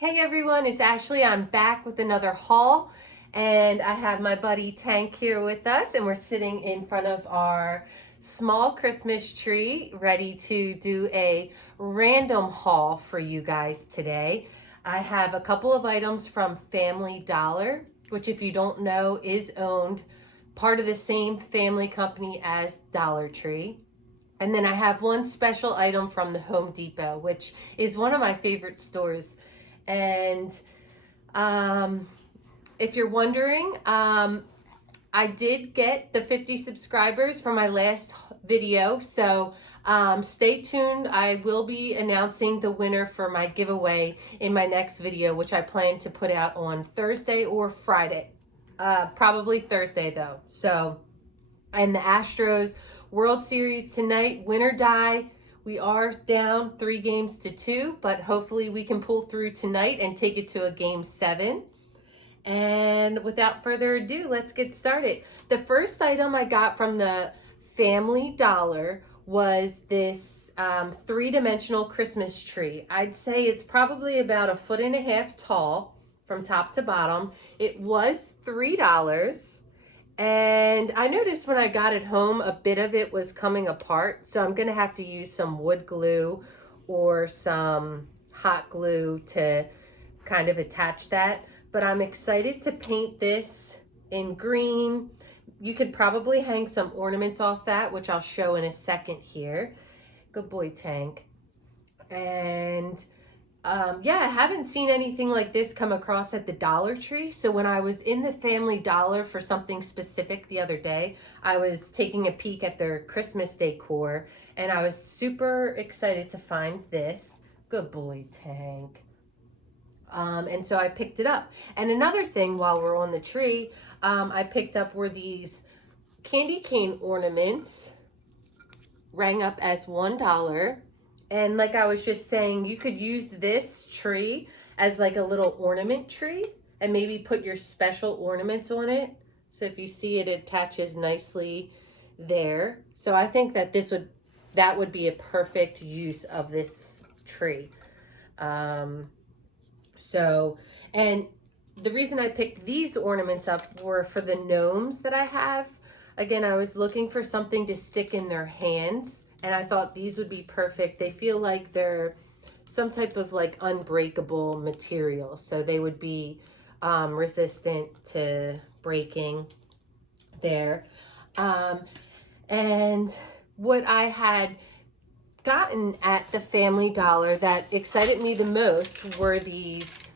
Hey everyone, it's Ashley. I'm back with another haul, and I have my buddy Tank here with us, and we're sitting in front of our small Christmas tree ready to do a random haul for you guys today. I have a couple of items from Family Dollar, which if you don't know is owned part of the same family company as Dollar Tree. And then I have one special item from the Home Depot, which is one of my favorite stores. And if you're wondering, I did get the 50 subscribers for my last video. So stay tuned. I will be announcing the winner for my giveaway in my next video, which I plan to put out on Thursday or Friday. Probably Thursday though. So, and the Astros World Series tonight, win or die. We are down 3-2, but hopefully we can pull through tonight and take it to a game 7. And without further ado, let's get started. The first item I got from the Family Dollar was this 3-dimensional Christmas tree. I'd say it's probably about 1.5 feet tall from top to bottom. It was $3. And I noticed when I got it home, a bit of it was coming apart. So I'm going to have to use some wood glue or some hot glue to kind of attach that. But I'm excited to paint this in green. You could probably hang some ornaments off that, which I'll show in a second here. Good boy, Tank. And yeah, I haven't seen anything like this come across at the Dollar Tree. So when I was in the Family Dollar for something specific the other day, I was taking a peek at their Christmas decor, and I was super excited to find this. Good boy, Tank. And so I picked it up. And another thing while we're on the tree, I picked up were these candy cane ornaments, rang up as $1. And like I was just saying, you could use this tree as like a little ornament tree and maybe put your special ornaments on it. So if you see it attaches nicely there. So I think that that would be a perfect use of this tree. And the reason I picked these ornaments up were for the gnomes that I have. Again, I was looking for something to stick in their hands, and I thought these would be perfect. They feel like they're some type of like unbreakable material, so they would be resistant to breaking there. And what I had gotten at the Family Dollar that excited me the most were these,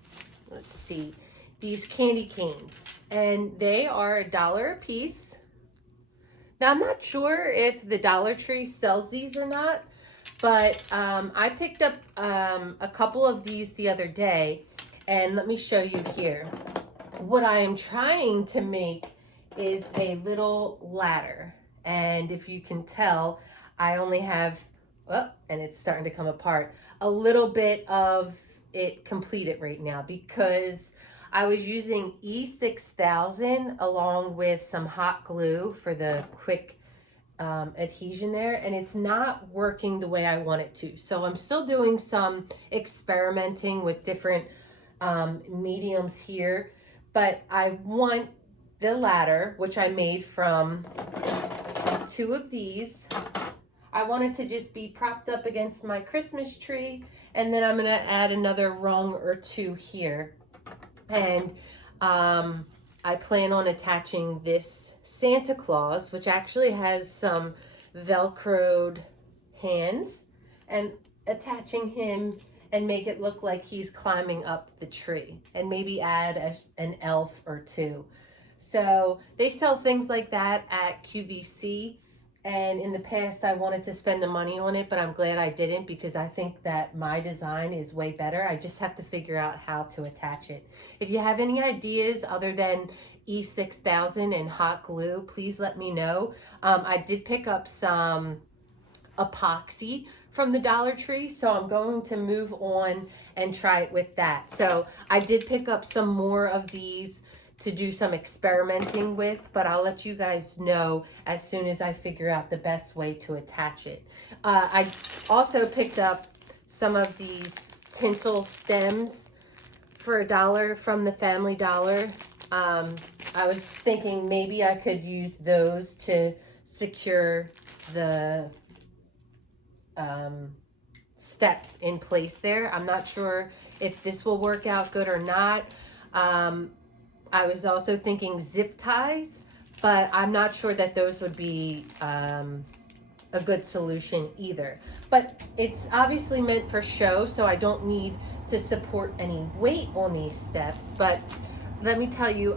let's see, these candy canes. And they are $1 a piece. Now, I'm not sure if the Dollar Tree sells these or not, but I picked up a couple of these the other day, and let me show you here. What I am trying to make is a little ladder, and if you can tell, I only have, oh, and it's starting to come apart, a little bit of it completed right now because I was using E6000 along with some hot glue for the quick adhesion there, and it's not working the way I want it to. So I'm still doing some experimenting with different mediums here, but I want the ladder, which I made from 2 of these. I want it to just be propped up against my Christmas tree, and then I'm going to add another rung or 2 here. And I plan on attaching this Santa Claus, which actually has some Velcroed hands, and attaching him and make it look like he's climbing up the tree, and maybe add an elf or 2. So they sell things like that at QVC. And in the past, I wanted to spend the money on it, but I'm glad I didn't because I think that my design is way better. I just have to figure out how to attach it. If you have any ideas other than E6000 and hot glue, please let me know. I did pick up some epoxy from the Dollar Tree, so I'm going to move on and try it with that. So I did pick up some more of these to do some experimenting with, but I'll let you guys know as soon as I figure out the best way to attach it. I also picked up some of these Tinsel Stems for $1 from the Family Dollar. I was thinking maybe I could use those to secure the steps in place there. I'm not sure if this will work out good or not. I was also thinking zip ties, but I'm not sure that those would be a good solution either. But it's obviously meant for show, so I don't need to support any weight on these steps. But let me tell you,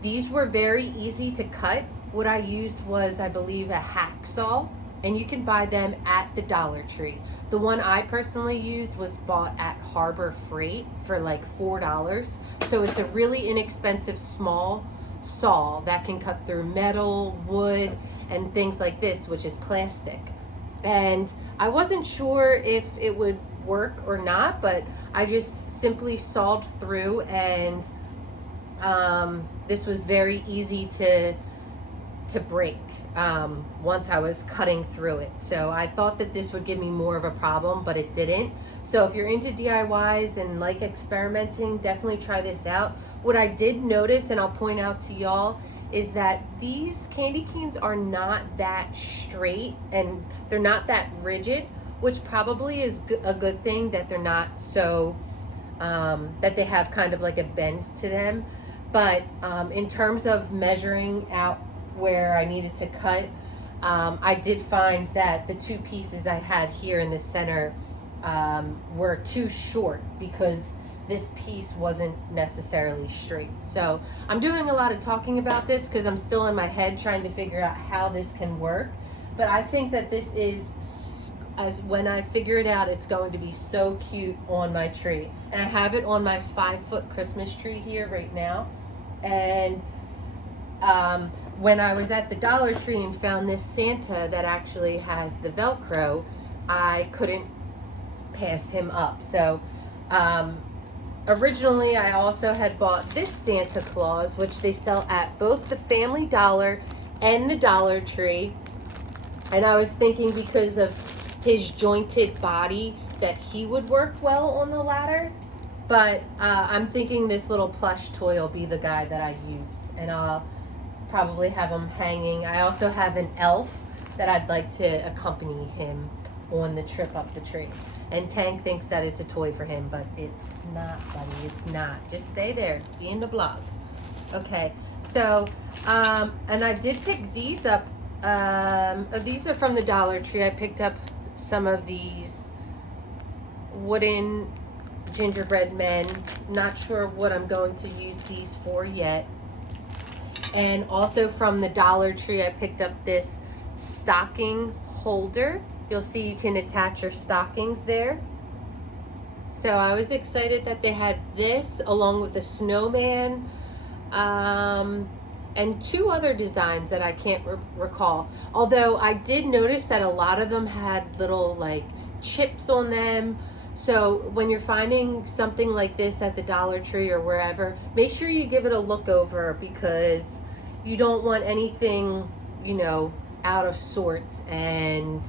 these were very easy to cut. What I used was, I believe, a hacksaw, and you can buy them at the Dollar Tree. The one I personally used was bought at Harbor Freight for like $4. So it's a really inexpensive small saw that can cut through metal, wood, and things like this, which is plastic. And I wasn't sure if it would work or not, but I just simply sawed through, and this was very easy to break once I was cutting through it. So I thought that this would give me more of a problem, but it didn't. So if you're into DIYs and like experimenting, definitely try this out. What I did notice, and I'll point out to y'all, is that these candy canes are not that straight and they're not that rigid, which probably is a good thing, that they're not so, that they have kind of like a bend to them. But in terms of measuring out where I needed to cut, I did find that the two pieces I had here in the center were too short, because this piece wasn't necessarily straight. So I'm doing a lot of talking about this because I'm still in my head trying to figure out how this can work. But I think that this is, as when I figure it out, it's going to be so cute on my tree. And I have it on my 5-foot Christmas tree here right now. And when I was at the Dollar Tree and found this Santa that actually has the Velcro, I couldn't pass him up. So originally I also had bought this Santa Claus, which they sell at both the Family Dollar and the Dollar Tree. And I was thinking, because of his jointed body, that he would work well on the ladder. But I'm thinking this little plush toy will be the guy that I use. And I'll probably have him hanging. I also have an elf that I'd like to accompany him on the trip up the tree. And Tank thinks that it's a toy for him, but it's not, buddy. It's not. Just stay there. Be in the vlog. Okay. So, and I did pick these up. These are from the Dollar Tree. I picked up some of these wooden gingerbread men. Not sure what I'm going to use these for yet. And also from the Dollar Tree, I picked up this stocking holder. You'll see you can attach your stockings there. So I was excited that they had this along with a snowman, and two other designs that I can't recall. Although I did notice that a lot of them had little like chips on them. So when you're finding something like this at the Dollar Tree or wherever, make sure you give it a look over, because you don't want anything, you know, out of sorts and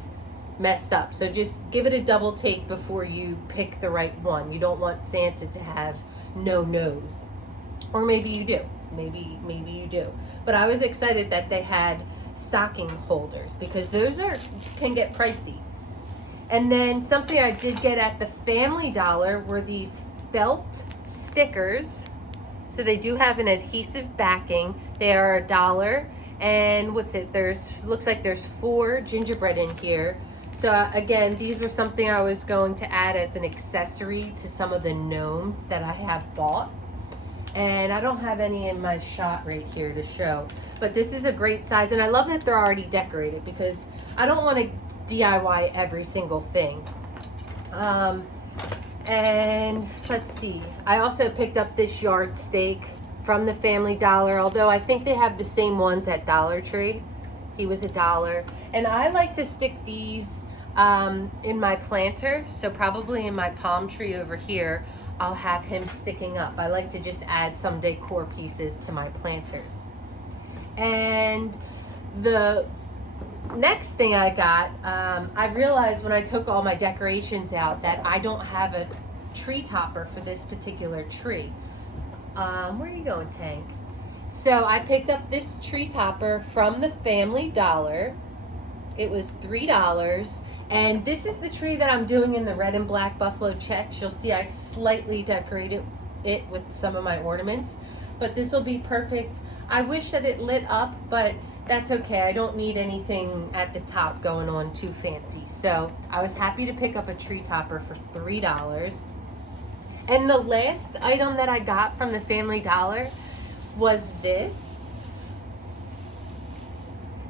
messed up. So just give it a double take before you pick the right one. You don't want Santa to have no nose. Or maybe you do. Maybe you do. But I was excited that they had stocking holders, because those can get pricey. And then something I did get at the Family Dollar were these felt stickers. So they do have an adhesive backing. They are $1. And what's it? Looks like there's 4 gingerbread in here. So again, these were something I was going to add as an accessory to some of the gnomes that I have bought. And I don't have any in my shot right here to show. But this is a great size. And I love that they're already decorated, because I don't want to DIY every single thing. And let's see. I also picked up this yardstick from the Family Dollar, although I think they have the same ones at Dollar Tree. He was $1. And I like to stick these in my planter. So probably in my palm tree over here, I'll have him sticking up. I like to just add some decor pieces to my planters. And the next thing I got, I realized when I took all my decorations out that I don't have a tree topper for this particular tree. Where are you going, Tank? So I picked up this tree topper from the Family Dollar. It was $3. And this is the tree that I'm doing in the red and black buffalo checks. You'll see I slightly decorated it with some of my ornaments. But this will be perfect. I wish that it lit up, but that's okay. I don't need anything at the top going on too fancy. So I was happy to pick up a tree topper for $3. And the last item that I got from the Family Dollar was this.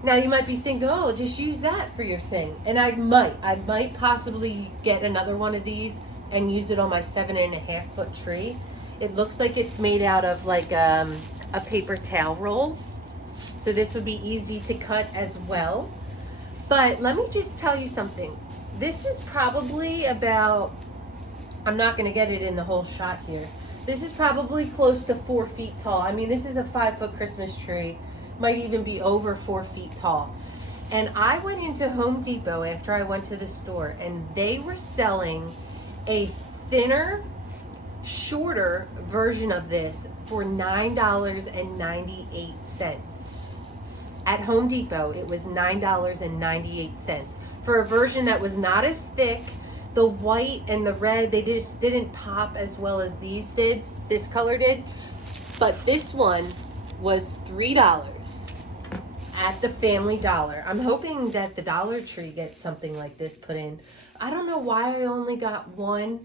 Now you might be thinking, oh, just use that for your thing. And I might possibly get another one of these and use it on my 7.5-foot tree. It looks like it's made out of like a paper towel roll. So this would be easy to cut as well. But let me just tell you something. This is probably about, I'm not gonna get it in the whole shot here. This is probably close to 4 feet tall. I mean, this is a 5-foot Christmas tree. Might even be over 4 feet tall. And I went into Home Depot after I went to the store, and they were selling a thinner, shorter version of this for $9.98. At Home Depot, it was $9.98 for a version that was not as thick. The white and the red, they just didn't pop as well as these did. This color did. But this one was $3 at the Family Dollar. I'm hoping that the Dollar Tree gets something like this put in. I don't know why I only got one.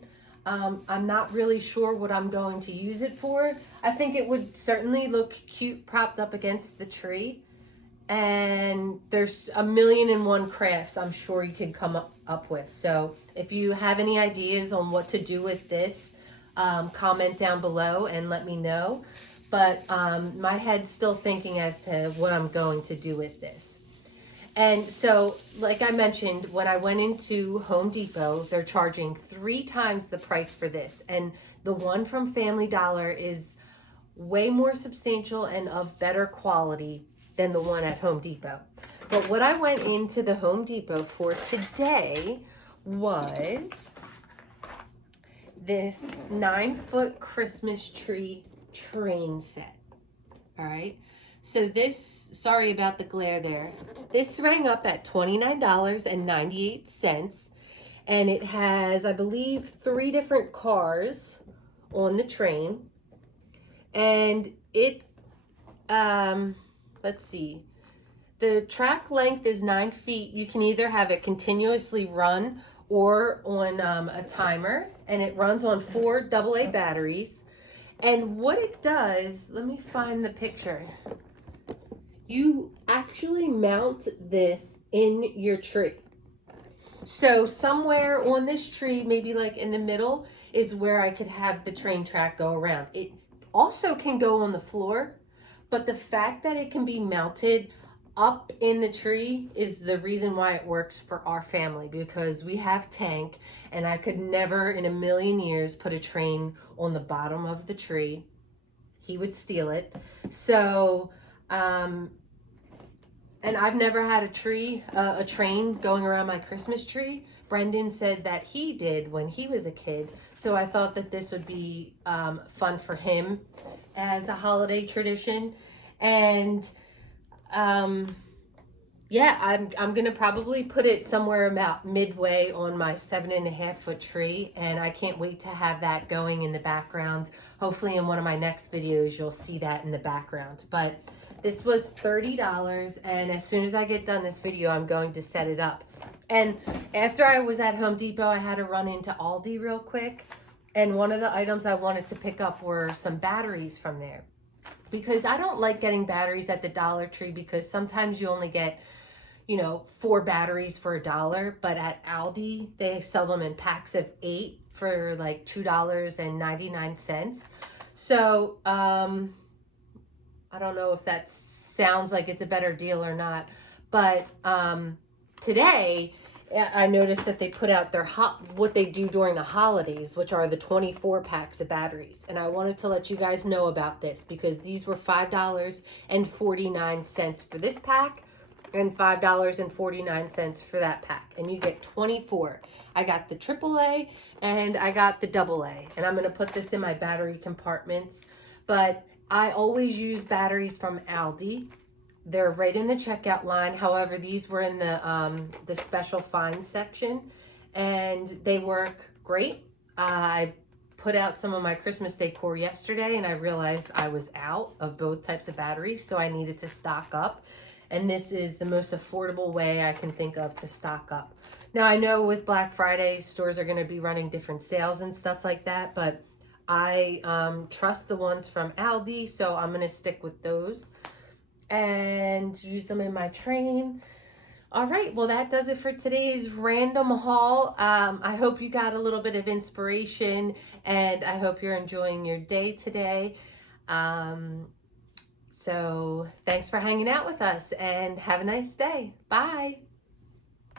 I'm not really sure what I'm going to use it for. I think it would certainly look cute propped up against the tree. And there's 1,000,001 crafts I'm sure you could come up with. So if you have any ideas on what to do with this, comment down below and let me know. But my head's still thinking as to what I'm going to do with this. And so, like I mentioned, when I went into Home Depot, they're charging 3 times the price for this. And the one from Family Dollar is way more substantial and of better quality than the one at Home Depot. But what I went into the Home Depot for today was this 9-foot Christmas tree train set. All right. So this, sorry about the glare there. This rang up at $29.98. And it has, I believe, 3 different cars on the train. And it, let's see. The track length is 9 feet. You can either have it continuously run or on a timer. And it runs on 4 AA batteries. And what it does, let me find the picture. You actually mount this in your tree. So somewhere on this tree, maybe like in the middle, is where I could have the train track go around. It also can go on the floor, but the fact that it can be mounted up in the tree is the reason why it works for our family, because we have Tank, and I could never in a million years put a train on the bottom of the tree. He would steal it. So, and I've never had a train going around my Christmas tree. Brendan said that he did when he was a kid. So I thought that this would be fun for him as a holiday tradition. And yeah, I'm gonna probably put it somewhere about midway on my 7.5-foot tree, and I can't wait to have that going in the background. Hopefully in one of my next videos you'll see that in the background. But this was $30, and as soon as I get done this video, I'm going to set it up. And after I was at Home Depot, I had to run into Aldi real quick, and one of the items I wanted to pick up were some batteries from there. Because I don't like getting batteries at the Dollar Tree, because sometimes you only get, 4 batteries for $1. But at Aldi, they sell them in packs of 8 for like $2.99. So I don't know if that sounds like it's a better deal or not. But today, I noticed that they put out their what they do during the holidays, which are the 24 packs of batteries. And I wanted to let you guys know about this, because these were $5.49 for this pack and $5.49 for that pack. And you get 24. I got the AAA and I got the AA, and I'm gonna put this in my battery compartments. But I always use batteries from Aldi. They're right in the checkout line. However, these were in the special find section, and they work great. I put out some of my Christmas decor yesterday, and I realized I was out of both types of batteries, so I needed to stock up. And this is the most affordable way I can think of to stock up. Now, I know with Black Friday, stores are going to be running different sales and stuff like that, but I trust the ones from Aldi, so I'm going to stick with those and use them in my train. All right, well, that does it for today's random haul. I hope you got a little bit of inspiration, and I hope you're enjoying your day today. So thanks for hanging out with us, and have a nice day. Bye.